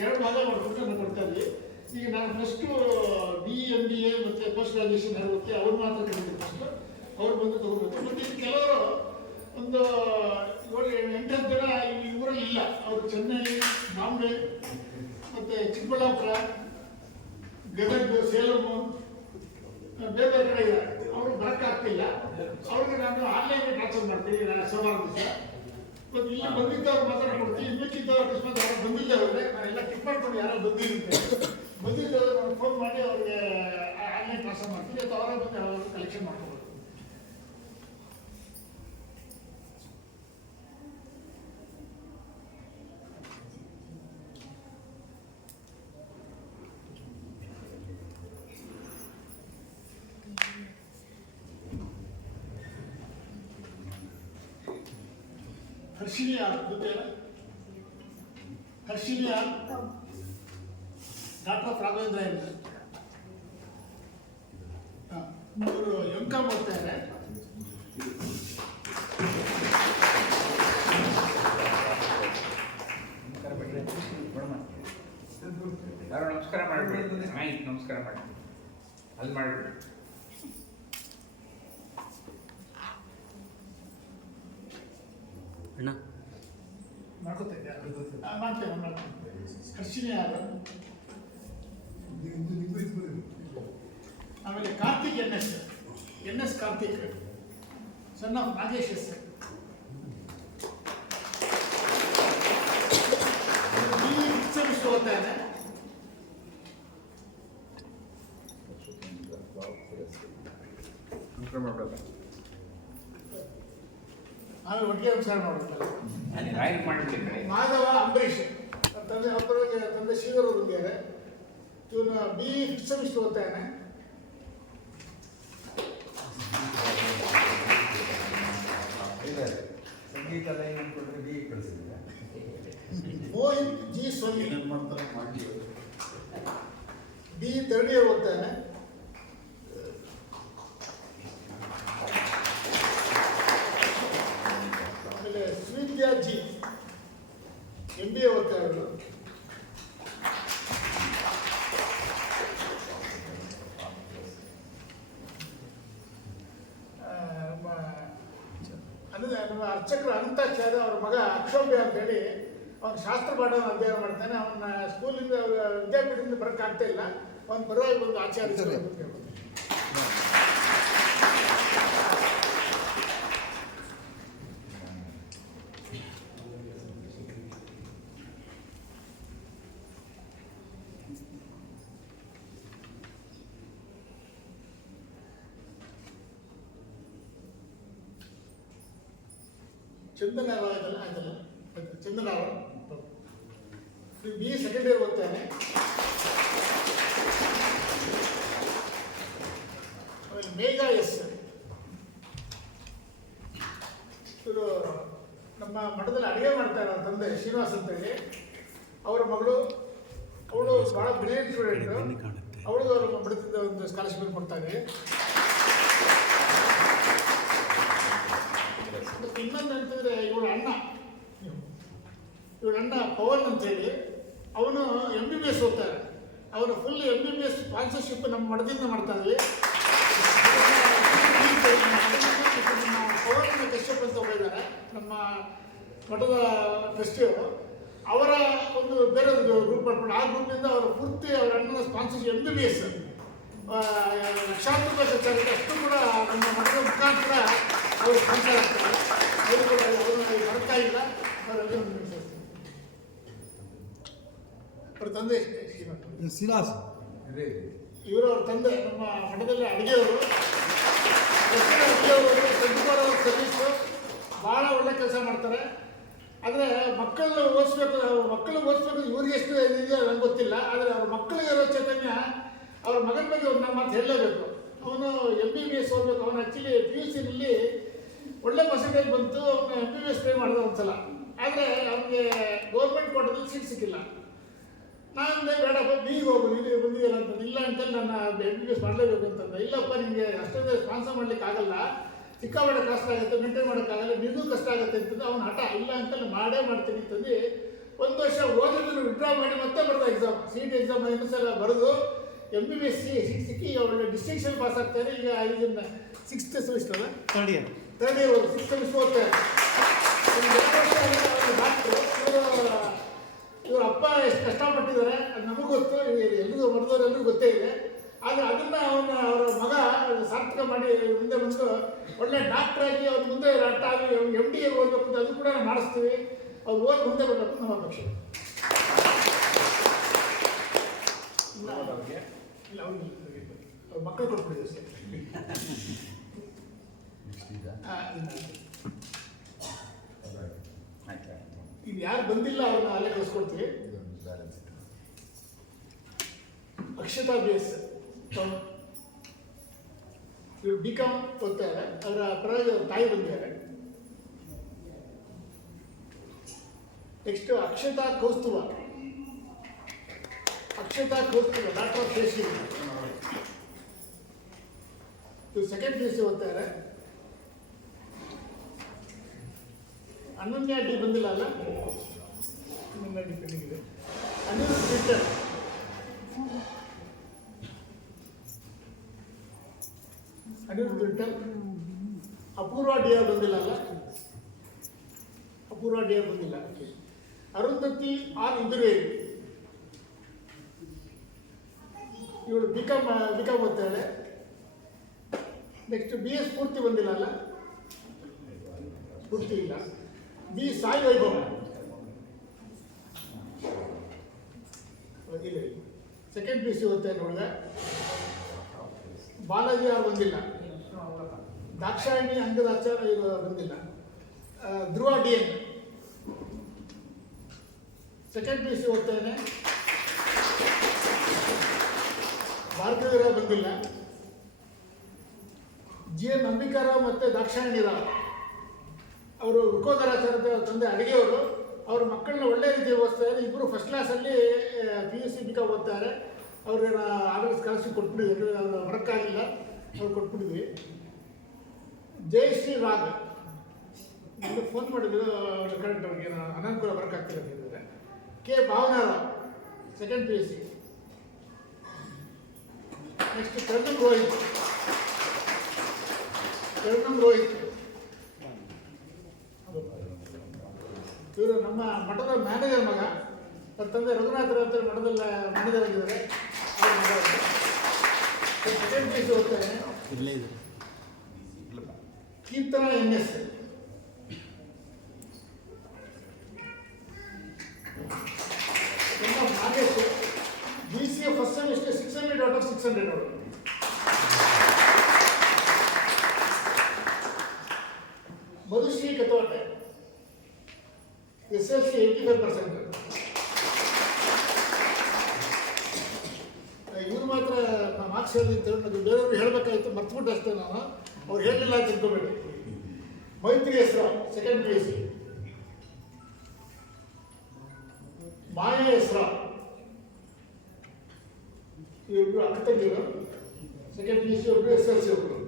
ಎರಡು ಭಾಗ ಮಾಡ್ಕೊಂಡು ನಾನು ಕೊಡ್ತಾ ಇದ್ವಿ ಈಗ ನಾನು first B M B A ಮತ್ತು ಪೋಸ್ಟ್ ಗ್ರಾಜುಯೇಷನ್ ಇರುತ್ತೆ ಅವ್ರು ಮಾತ್ರ ಕಲಿತೀವಿ ಫಸ್ಟು ಅವ್ರು ಬಂದು ತಗೋಬೇಕು ಮತ್ತು ಕೆಲವರು ಒಂದು ಏಳು ಎಂಟತ್ತು ಜನ ಈ ಊರಲ್ಲಿ ಇಲ್ಲ. ಅವರು ಚೆನ್ನೈ, ಬಾಂಬೆ, ಮತ್ತು ಚಿಕ್ಕಬಳ್ಳಾಪುರ, ಗದಗ ಸೇಲಮು ಬೇರೆ ಬೇರೆ ಕಡೆ ಇದ್ದಾರೆ. ಅವರು ಬರೋಕ್ಕಾಗ್ತಿಲ್ಲ ಅವ್ರಿಗೆ ನಾನು ಆನ್ಲೈನ್ ಟ್ರಾನ್ಸ್ಫರ್ ಮಾಡ್ತೀನಿ ನಾನು ಸೋಮವಾರ ಮತ್ತು ಇಲ್ಲಿ ಬಂದಿದ್ದವ್ರು ಮಾತ್ರ ಕೊಡ್ತೀನಿ ಇದ್ದಕ್ಕಿದ್ದವ್ರು ಅಕಸ್ಮಾತ್ ಅವ್ರು ಬಂದಿದ್ದವ್ರೆ ಎಲ್ಲ ಟಿಪ್ ಮಾಡ್ಕೊಂಡು ಯಾರೋ ಬಂದಿರುತ್ತೆ ಬಂದಿದ್ದವ್ರು ನಾನು ಫೋನ್ ಮಾಡಿ ಅವ್ರಿಗೆ ಆನ್ಲೈನ್ ಕ್ಲಾಸ್ ಮಾಡ್ತೀವಿ. ಅಥವಾ ಅವರೇ ಬಂದು ಯಾವಾಗಲೂ ಕಲೆಕ್ಷನ್ ಮಾಡ್ಕೊಬೋದು. ಹರ್ಷಿನಿ ಗೊತ್ತೇನ? ಯಾರು ಡಾಕ್ಟರ್ ರಾಘವೇಂದ್ರ ಇವರು ಎಂ ಕಾಮ್ ಇದ್ದಾರೆ ನಮಸ್ಕಾರ ಮಾಡಿಬಿಡಿ. ನಮಸ್ಕಾರ ಮಾಡಿ ಅಲ್ಲಿ ಮಾಡಿಬಿಡಿ. ಅಣ್ಣ? ಆಮೇಲೆ Karthik N S N S Karthik ಸಣ್ಣ ನಾಗೇಶ್ ಎಸ್ ಸೆಮಿಸ್ಟರ್ ಓದ್ತಾ ಇದೆ ನಮಸ್ಕಾರ ಮಾಡ್ಬೇಕು ಆಮೇಲೆ ಒಟ್ಟಿಗೆ ನಮಸ್ಕಾರ ಮಾಡ್ತಾರೆ ಅಲ್ಲಿ ಮಾಡಿಬಿಡಿ ಕಡೆ ಮಾಧವ ಅಂಬರೀಷ್ ತಂದೆ ಒಬ್ಬರಿಗೆ ತಂದೆ ಶ್ರೀಧರ್ ಬಂದಿದ್ದಾರೆ ಇವನು ಬಿ ಫಿಫ್ತ್ ಸೆಮಿಸ್ಟರ್ ಓದ್ತಾ ಇದ್ದಾನೆ ಸಂಗೀತ ಲೈನ್ ಕೊಟ್ಟರೆ ಬಿ ಕಳಿಸಿದ್ರೆ ಮೋಹಿತ್ ಜಿ ಸ್ವಾಮಿ ಮಾಡ್ತಾರೆ? ಮಾಡಿ ಬಿ ಥರ್ಡ್ ಇಯರ್ ಓದ್ತಾ ಇದ್ದಾನೆ ಆಮೇಲೆ Srividya G M B A ಓದ್ತಾ ಇರೋದು ಆ, ನಮ್ಮ ಅನಂತ ನಮ್ಮ ಅರ್ಚಕರು ಅನಂತಾಚಾರ್ಯ ಅವ್ರ ಮಗ ಅಕ್ಷೋಭ್ಯ ಅಂತೇಳಿ ಅವ್ನು ಶಾಸ್ತ್ರ ಪಾಠವನ್ನು ಅಧ್ಯಯನ ಮಾಡ್ತಾನೆ. ಅವನ ಸ್ಕೂಲಿಂದ ವಿದ್ಯಾಪೀಠದಿಂದ ಬರೋಕ್ಕಾಗ್ತಾ ಇಲ್ಲ. ಅವ್ನು ಬರುವಾಗ ಒಂದು ಆಚಾರ್ಯ ಅಂತ ಹೇಳ್ಬೋದು. ಚಂದನರಾವ್? ಆಯ್ತಲ್ಲ ಬಿ ಸೆಕೆಂಡ್ ಇಯರ್ ಓದ್ತಾನೆ. ಆಮೇಲೆ ಮೇಘಾ ಎಸ್. ಇವರು ನಮ್ಮ ಮಠದಲ್ಲಿ ಅಡುಗೆ ಮಾಡ್ತಾ ಇರೋ ತಂದೆ ಶ್ರೀನಿವಾಸ್ ಅಂತೇಳಿ. ಅವರ ಮಗಳು ಅವಳು ಭಾಳ ಬ್ರಿಲಿಯಂಟ್ ಸ್ಟೂಡೆಂಟ್ ಅವಳಿಗೆ ಅವರು ಮಠದಿಂದ ಒಂದು ಸ್ಕಾಲರ್ಶಿಪ್ ಕೊಡ್ತಾ ಇದ್ದೀವಿ ಮತ್ತೆ ಇನ್ನೊಂದು ಅಂತಂದ್ರೆ ಇವಳ ಅಣ್ಣ. ಇವಳ ಅಣ್ಣ ಪವನ್ ಅಂತ ಹೇಳಿ ಅವನು ಎಂ ಬಿ ಬಿ ಎಸ್ ಓದ್ತಾರೆ. ಅವನು full M B B S sponsorship ನಮ್ಮ ಮಠದಿಂದ ಮಾಡ್ತಾ ಇದ್ವಿ. ಪವನ್ ಕಶ್ಯಪ್ ಅಂತ ಹೋಗಿದ್ದಾರೆ ನಮ್ಮ ಮಠದ ಟ್ರಸ್ಟಿಯವರು ಅವರ. ಒಂದು ಬೇರೆ ಒಂದು ಗ್ರೂಪ್ ಮಾಡ್ಕೊಂಡು, ಆ ಗ್ರೂಪಿಂದ ಅವರ ಪೂರ್ತಿ ಅವರ ಅಣ್ಣನ sponsorship M B B S ಲಕ್ಷಾಂತರ ಅಷ್ಟು ಕೂಡ ನಮ್ಮ ಮಠದ ಮುಖಾಂತರ ಅವರು ಸ್ಪಾನ್ಸರ್ ಆಗ್ತಾರೆ. ಅವರು ಕೂಡ ಇಲ್ಲ. ಅವ್ರ ತಂದೆ? ಶ್ರೀಮಂತ ಇವರು ಅವ್ರ ತಂದೆ ನಮ್ಮ ಮಠದಲ್ಲಿ ಅಡುಗೆಯವರು. ಅಡುಗೆಯವರು ಅವರ್ಸ್ ಸರ್ವಿಸು ಭಾಳ ಒಳ್ಳೆ ಕೆಲಸ ಮಾಡ್ತಾರೆ. ಆದರೆ ಮಕ್ಕಳನ್ನ ಓದಿಸ್ಬೇಕು ಮಕ್ಕಳು ಓದಿಸ್ಬೇಕು ಇವ್ರಿಗೆ ಎಷ್ಟು ಇದೆಯೋ ನಂಗೆ ಗೊತ್ತಿಲ್ಲ. ಆದರೆ ಅವ್ರ ಮಕ್ಕಳಿಗೆ ಇರೋ ಚೈತನ್ಯ ಅವ್ರ ಮಗನ ಬಗ್ಗೆ ಒಂದು ನಮ್ಮ ಮಾತು ಹೇಳಲೇಬೇಕು. ಅವನು ಎಂ ಬಿ ಬಿ ಎಸ್ ಓದಬೇಕು. ಅವನು ಆ್ಯಕ್ಚುಲಿ ಪಿ ಯು ಸಿನಲ್ಲಿ ಒಳ್ಳೆ ಪರ್ಸೆಂಟೇಜ್ ಬಂತು M B B S try ಮಾಡಿದ ಒಂದ್ಸಲ ಆದರೆ ಅವನಿಗೆ ಗೌರ್ಮೆಂಟ್ ಕೋಟದಲ್ಲಿ ಸೀಟ್ ಸಿಕ್ಕಿಲ್ಲ. ನಾನು ಬೇಡ ಬೇಡಪ್ಪ ಬಿ ಹೋಗು ಇಲ್ಲಿ ಬಂದಿದ್ದೀರ ಅಂತ ಇಲ್ಲ ಅಂತೇಳಿ ನನ್ನ ಎಂ ಬಿ ಬಿ ಎಸ್ ಮಾಡಲೇಬೇಕು ಇಲ್ಲಪ್ಪ, ನಿಮಗೆ ಅಷ್ಟೊಂದೇ ಸ್ಪಾನ್ಸರ್ ಮಾಡ್ಲಿಕ್ಕೆ ಆಗಲ್ಲ. ಸಿಕ್ಕಾಪಟ್ಟೆ ಕಷ್ಟ ಆಗುತ್ತೆ ಮೇಂಟೈನ್ ಮಾಡೋಕ್ಕಾಗಲ್ಲ ನಿಮಗೂ ಕಷ್ಟ ಆಗುತ್ತೆ ಅಂತಂದು ಅವ್ನು ಹಠ, ಇಲ್ಲ ಅಂತೇಳಿ ಮಾಡೇ ಮಾಡ್ತೀನಿ ಅಂತಂದು ಒಂದು ವರ್ಷ ಓದಿದ್ರು ವಿಡ್ರಾ ಮಾಡಿ ಮತ್ತೆ ಬರೆದ ಎಕ್ಸಾಮ್ ಸಿ ಟಿ ಎಕ್ಸಾಮ್ ಸಲ ಬರೆದು M B B S C ಸಿಕ್ಕಿ ಒಳ್ಳೆ ಡಿಸ್ಟಿಂಕ್ಷನ್ ಪಾಸ್ ಆಗ್ತಾರೆ ಈಗ ಐದನ್ನ sixth semester third year third year six semester ಓದ್ತಾರೆ ಇವ್ರ ಅಪ್ಪ ಎಷ್ಟು ಕಷ್ಟಪಟ್ಟಿದ್ದಾರೆ. ಅದು ನಮಗೂ ಗೊತ್ತು ಎಲ್ರಿಗೂ ಮರೆದವರೆಲ್ಲರಿಗೂ ಗೊತ್ತೇ ಇದೆ. ಆದರೆ ಅದನ್ನ ಅವನ, ಅವರ ಮಗ ಸಾರ್ಥಕ ಮಾಡಿ ಮುಂದೆ ಬಂದು ಒಳ್ಳೆ ಡಾಕ್ಟರ್ ಆಗಿ ಅವ್ರ ಮುಂದೆ ರಟ್ಟ ಆಗಿ ಎಂ ಡಿ ಓದಬೇಕು ಅಂತ ಅದು ಕೂಡ ಮಾಡಿಸ್ತೀವಿ. ಅವ್ರು ಓದಿ ಮುಂದೆ ಬರಬೇಕು ನಮ್ಮ ಅಪೇಕ್ಷೆ. ಇಲ್ಲ ಅವ್ರ ಮಕ್ಕಳು ಕೊಟ್ಬಿಡಿದೆ ಅಷ್ಟೇ ನೆಕ್ಸ್ಟ್ ಈಗ ಆ, ಇಲ್ಲ. ಆಯ್ತು ಇದು ಯಾರು ಬಂದಿಲ್ಲ ಅವ್ರನ್ನ ಅಲ್ಲೇ ಕಳಿಸ್ಕೊಡ್ತೀವಿ ಅಕ್ಷತಾ ಬೇಸ್ ಇವರು ಬಿ ಕಾಮ್ ಓದ್ತಾರೆ ಅದರ ಪರವಾಗಿ ಅವ್ರ ತಾಯಿ ಬಂದಿದ್ದಾರೆ. Next Akshata Kaustuva Akshata Kaustuva doctor of Sheshi ಇವರು ಸೆಕೆಂಡ್ ಪಿ ಯು ಸಿ ಓದ್ತಾರೆ ಅನನ್ಯ ಡಿ ಬಂದಿಲ್ಲ ಅಲ್ಲ ಅನನ್ಯ ಡಿ ಪೆಂಡಿಂಗ್ ಇದೆ Aniruddh twitter Aniruddh Vithal Apoorva D R ಬಂದಿಲ್ಲ ಅಲ್ಲ ಅಪೂರ್ವ ಡಿ ಆರ್ ಬಂದಿಲ್ಲ ಓಕೆ ಅರುಂಧತಿ ಆರ್ ಇಂದುವೇರಿ ಇವಳು ಬಿ ಕಾಮ್ ಬಿ ಕಾಮ್ ಓದ್ತಾಳೆ ನೆಕ್ಸ್ಟ್ ಬಿ ಎಸ್ ಪೂರ್ತಿ ಬಂದಿಲ್ಲ ಅಲ್ಲ ಪೂರ್ತಿ ಇಲ್ಲ ಬಿ ಸಾಯಿ ವೈಭವ್ ಇಲ್ಲ ಸೆಕೆಂಡ್ ಪಿ ಸಿ ಓದ್ತಾ ನೋಡಿದೆ ಬಾಲಾಜಿ ಅವ್ರು ಬಂದಿಲ್ಲ ದಾಕ್ಷಾಯಿಣಿ ಅಂಗದ ಇವರು ಬಂದಿಲ್ಲ Dhruva D N second P C ಓದ್ತೇನೆ ಭಾರತೀಯರಾವ್ ಬಂದಿಲ್ಲ ಜಿ ಎನ್ ಅಂಬಿಕಾರಾವ್ ಮತ್ತು ದಾಕ್ಷಾಯಣಿ ರಾವ್ ಅವರು ರುಕೋದರಾಚಾರ್ಯ ತಂದೆ ಅಡುಗೆಯವರು, ಅವ್ರ ಮಕ್ಕಳನ್ನ ಒಳ್ಳೆ ರೀತಿ ಓದಿಸ್ತಾರೆ ಇಬ್ಬರು ಫಸ್ಟ್ ಕ್ಲಾಸಲ್ಲಿ ಪಿ ಯು ಸಿ ಬಿಕಾ ಓದ್ತಾರೆ. ಅವ್ರಿಗೆ ಆರ್ಡರ್ ಸ್ಕಾಲರ್ಶಿಪ್ ಕೊಟ್ಬಿಟ್ಟಿದ್ವಿ. ಅವ್ರು ಹೊರಕ್ಕಾಗಿಲ್ಲ ಅವ್ರು ಕೊಟ್ಬಿಟ್ಟಿದ್ವಿ. ಜಯಶ್ರೀ ರಾಗ ನನಗೆ ಫೋನ್ ಮಾಡಿದ್ರು ಕರೆಕ್ಟ್ ಅವ್ರಿಗೆ. ಅನಾನುಕೂಲ ಅನಂತಪುರ ಆಗ್ತಿಲ್ಲ ಅಂತ ಹೇಳಿದ್ದಾರೆ K. ಭಾವನಾರ second P U C next Karnam Rohit. Karnam Rohit. ಇವರು ನಮ್ಮ ಮಠದ ಮ್ಯಾನೇಜರ್ ಮಗ. ಅವ್ರ ತಂದೆ ರಘುನಾಥರ ಅಂತ ಮಠದಲ್ಲಿ ಮ್ಯಾನೇಜರ್ ಆಗಿದ್ದಾರೆ. ಸೆಕೆಂಡ್ ಪಿ ಯು ಇಲ್ಲೇ ಇದೆ Keerthana N S Madhushree ಕತೋಟೆ S L C eighty five percent ಇವ್ರು ಮಾತ್ರ ಮಾರ್ಕ್ಸ್ ಹೇಳಿ ಅಂತ ಹೇಳಿ ಬೇರೆಯವ್ರು ಹೇಳಬೇಕಾಗಿತ್ತು ಮರ್ತ್ಬಿಟ್ಟು ಅಷ್ಟೇ ನಾನು. ಅವ್ರು ಹೇಳಲಿಲ್ಲ ಅಂತ ತಿಳ್ಕೊಬೇಡಿ. ಮೈತ್ರಿ ಹೆಸರು second P U C Maya ಹೆಸರು. ಇವ್ರಿಬ್ರು ಅಕ್ಕ ತಂಗಿರು ಸೆಕೆಂಡ್ ಪಿ ಯು ಸಿ ಒಬ್ಬರು ಎಸ್ ಎಲ್ ಸಿ ಒಬ್ರು.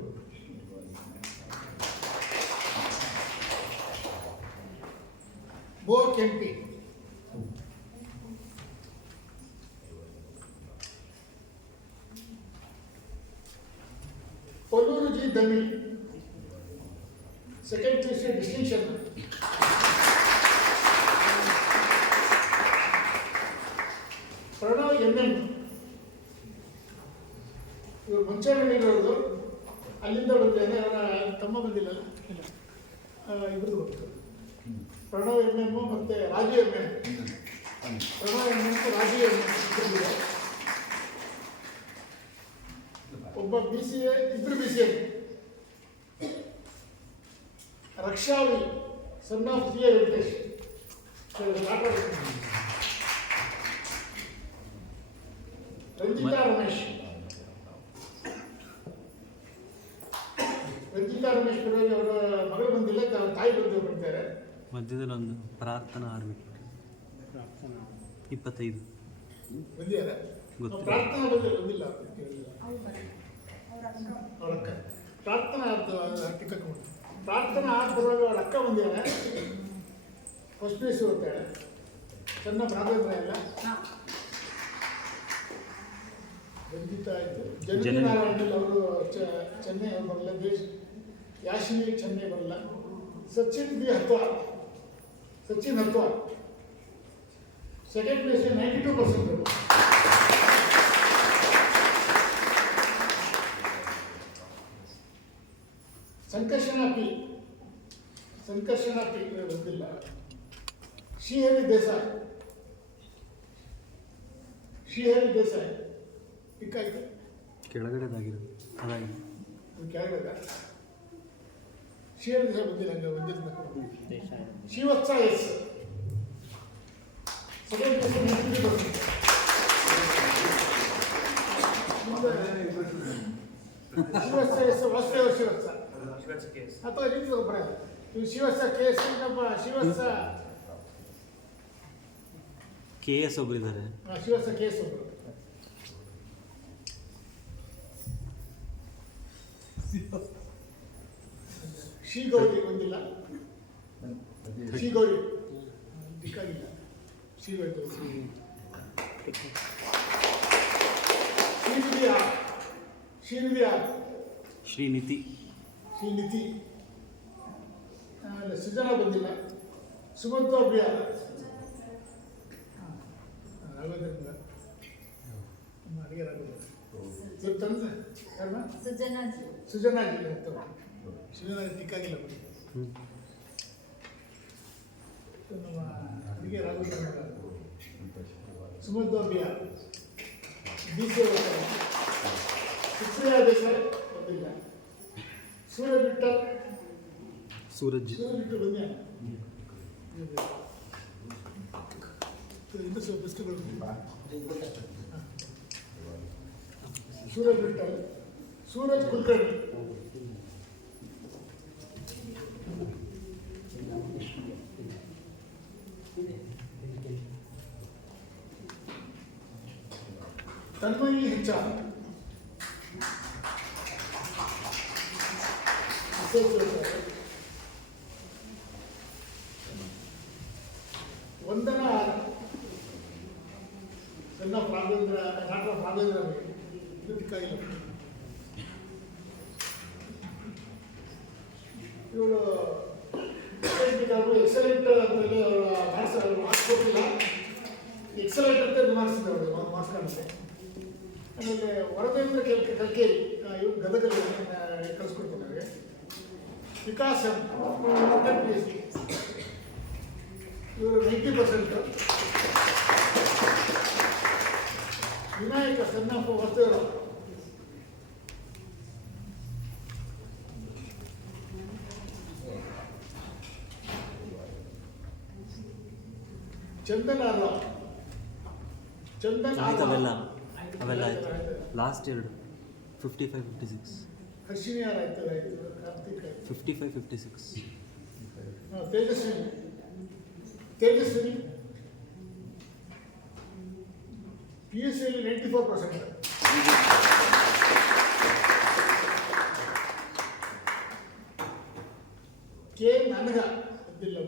ಬೋರ್ ಕೆಂಪಿ. Kollur G ದಮಿ second P U C distinction Pranav M N ಇವರು ಮುಂಚೆಗಳಿರೋದು ಅಲ್ಲಿಂದ ಬಂದಿದ್ದಾನೆ ತಮ್ಮ ಬಂದಿಲ್ಲ. ಇಲ್ಲ. ಬರ್ತಾರೆ ಪ್ರಣವ್ ಎಂ ಎಂ ಮತ್ತು Raju M M Pranav M M Raju M M ಇಬ್ಬರಿಗಿದೆ ಒಬ್ಬ ಬಿ ಸಿ ಎ ಇಬ್ಬರು B C A ರಕ್ಷಾವಿ son of C A Venkatesh Ranjitha Ramesh Ranjitha Ramesh ಪರವಾಗಿ ಅವರ ಮಗಳು ಬಂದಿಲ್ಲ ಅವ್ರ ತಾಯಿ ಬಂದು ಬರ್ತಾರೆ ಮಧ್ಯದಲ್ಲಿ ಒಂದು ಪ್ರಾರ್ಥನಾ ಆರ್ಮಿ. ಇಪ್ಪತ್ತೈದು. ಗೊತ್ತಿಲ್ಲ. ಪ್ರಾರ್ಥನಾ ಪ್ರಾರ್ಥನಾ ಪ್ರಾರ್ಥನಾ ಆದ ಬರುವಾಗ ಅವ್ರ ಅಕ್ಕ ಬಂದಿದ್ದಾಳೆ ಫಸ್ಟ್ ಪ್ಲೇಸ್ ಹೋಗ್ತಾಳೆ ಓದ್ತಾಳೆ ಚೆನ್ನ ರಾಘವೇಂದ್ರ ಇಲ್ಲ ರಂಜಿತ ಆಯಿತು. ಜನನಿ ಜನನಿ. ನಾರಾಯಣಲ್ ಅವರು ಚೆನ್ನೈ ಬರಲ್ಲ. ದೇಶ ಯಾಶಿನಿ ಚೆನ್ನೈ ಬರಲ್ಲ. Sachin B Hatwa Sachin Hatwa second place ninety two percent Sankarshana P. Sankarshana P ಬಂದಿಲ್ಲ ಶ್ರೀಹರಿ ದೇಸಾಯಿ. ಶ್ರೀಹರಿ ದೇಸಾಯಿ. ಅದಾಗಿದೆ. ಅದು ಕೆಳಗಡೆ ಶ್ರೀಹರಿ ದೇಸಾಯಿ ಬಂದಿಲ್ಲ ಹಂಗೆ Shivatsa S second place ninety two percent Shivatsa S Vasudeva Shivatsa ಅಥವಾ ರೀತಿ ಒಬ್ಬರ ಇವು Shivatsa K S Shivatsa K S ಒಬ್ಬರಿದ್ದಾರೆ ಆ, ಶಿವತ್ಸ ಕೆ ಎಸ್ ಒಬ್ಬರು ಶ್ರೀಗೌರಿ ಬಂದಿಲ್ಲ. ಶ್ರೀಗೌರಿ. ದಿಕ್ಕಾಗಿಲ್ಲ ಶ್ರೀಗೌರಿ ಶ್ರೀನಿಧಿ ಆರ್ ಶ್ರೀನಿಧಿ. ಆರ್ ಶ್ರೀನಿತಿ ಶ್ರೀನಿಧಿ. ಆಮೇಲೆ ಸೃಜನ ಬಂದಿಲ್ಲ. ರಾಘವೇಂದ್ರ ಅಡಿಗೆ ರಾಘವೇಂದ್ರ ಸುಜನಾಜಿ. ಸುಜನಾಜಿ ಅಂತ ಸುಜನಾಜಿ ಟಿಕ್ಕಾಗಿಲ್ಲ ಬಿಡಿ. ಹ್ಞೂ ಇದು ನಮ್ಮ ಅಡಿಗೆ ರಾಘವೇಂದ್ರ ಸುಮಂತ ಬಿಹಾರ ಡಿ ಸಿ ಸುಪ್ರಿಯಾ ದೇಸಾಯಿ ಬಂದಿಲ್ಲ ಸೂರ್ಯ ಬಿಟ್ಟಲ್ ಸೂರಜ್ ಸೂರ್ಯ ಬಿಟ್ಟು ಬಂದ್ಯಾ ಇನ್ನು ಸ್ವಲ್ಪ ಪುಸ್ತಕಗಳು ಸೂರಜ್ ಬಿಟ್ಟಲ್ ಸೂರಜ್ ಕುಲಕರ್ಣಿ ತನ್ಮಯಿ ಹೆಚ್ಚಾಗುತ್ತೆ ವಂದನಾ ಸಣ್ಣ ಪ್ರಾಗೇಂದ್ರ ಡಾಕ್ಟರ್ ಪ್ರಾಗೇಂದ್ರ ದಿಕ್ಕಾಗಿಲ್ಲ ಇವಳು ಎಕ್ಸಲೆಂಟ್ ಅಂತೇಳಿ ಅವಳ ಮಾರ್ಕ್ಸ್ ಮಾರ್ಕ್ಸ್ ಎಕ್ಸಲೆಂಟ್ ಅಂತ ಮಾರ್ಕ್ಸ್ ಇದೆ ಅವಳು, ಮಾರ್ಕ್ಸ್ ಕಾಣುತ್ತೆ. ಆಮೇಲೆ ವರದೇಂದ್ರ ಕೆಲಕ್ಕೆ ಕಲ್ಕೇರಿ ಇವ್ರು ಗದಗಲ್ಲಿ ಕಲಿಸ್ಕೊಡ್ತೀನಿ ಅವ್ರಿಗೆ ವಿಕಾಸ್ ಪಿ ಎಸ್ ಸಿ ಇವರು ನೈಂಟಿ ಪರ್ಸೆಂಟ್. ವಿನಾಯಕ ಸಣ್ಣಪ್ಪ ವಸ್ತುಗಳು ಚಂದನ ಅಲ್ಲ ಚಂದನ ಅವೆಲ್ಲ ಅವೆಲ್ಲ ಆಯ್ತು. ಲಾಸ್ಟ್ ಎರಡು fifty five fifty six Harshini ಯಾರು ಆಯ್ತು ಆಯ್ತು ಕಾರ್ತಿಕ್ ಆಯ್ತು ಫಿಫ್ಟಿ ಫೈವ್ ಫಿಫ್ಟಿ ಸಿಕ್ಸ್ ಹಾ, ತೇಜಸ್ವಿನಿ. ತೇಜಸ್ವಿನಿ. ಪಿ ಯು ಸಿಯಲ್ಲಿ ನೈಂಟಿ ಫೋರ್ ಪರ್ಸೆಂಟ್ ಕೆ ನನಗ ಗೊತ್ತಿಲ್ಲ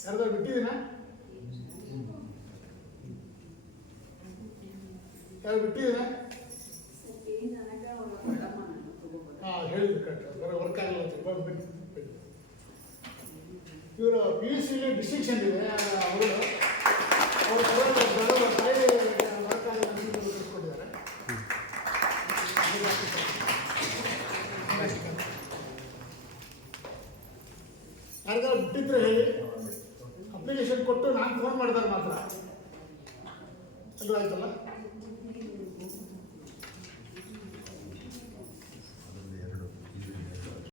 ಯಾರ್ದಾರು ಬಿಟ್ಟಿದ್ದೀನಾ ಯಾರು ಬಿಟ್ಟಿದ್ದೀನಾ ಹಾಂ ಹೇಳಿದ್ರು ಕರೆಕ್ಟ್ ಬರೋ ವರ್ಕ್ ಆಗಿಲ್ಲ ಅಂತ ಬಂದು ಬಿಟ್ಟು ಬಿಟ್ಟು ಇವರು ಪಿ ಯು ಸಿಲಿ ಡಿಸ್ಟಿಂಕ್ಷನ್ ಇದೆ ಅವರು ಅವರು